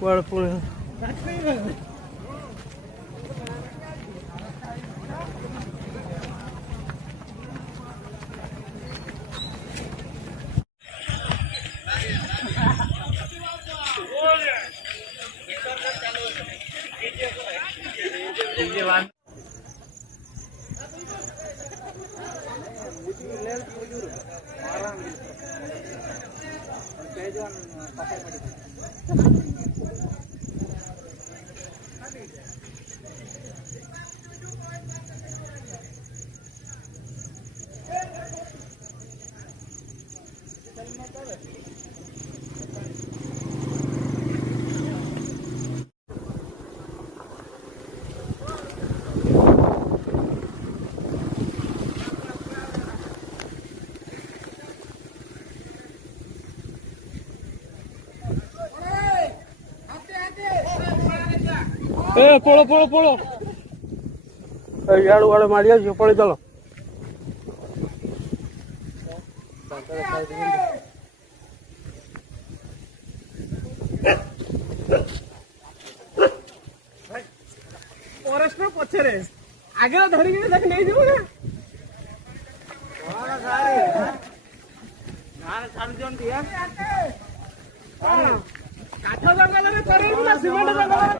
कुआड़ पुणे पड़ो पड़ो पड़ो यार वाले मारिया जो पड़े चलो फॉरेस्ट में पछरे आगे धरी के देख नहीं जीव ना छाड़ दिया काठ जंगल रे करे ना सिमेंट जंगल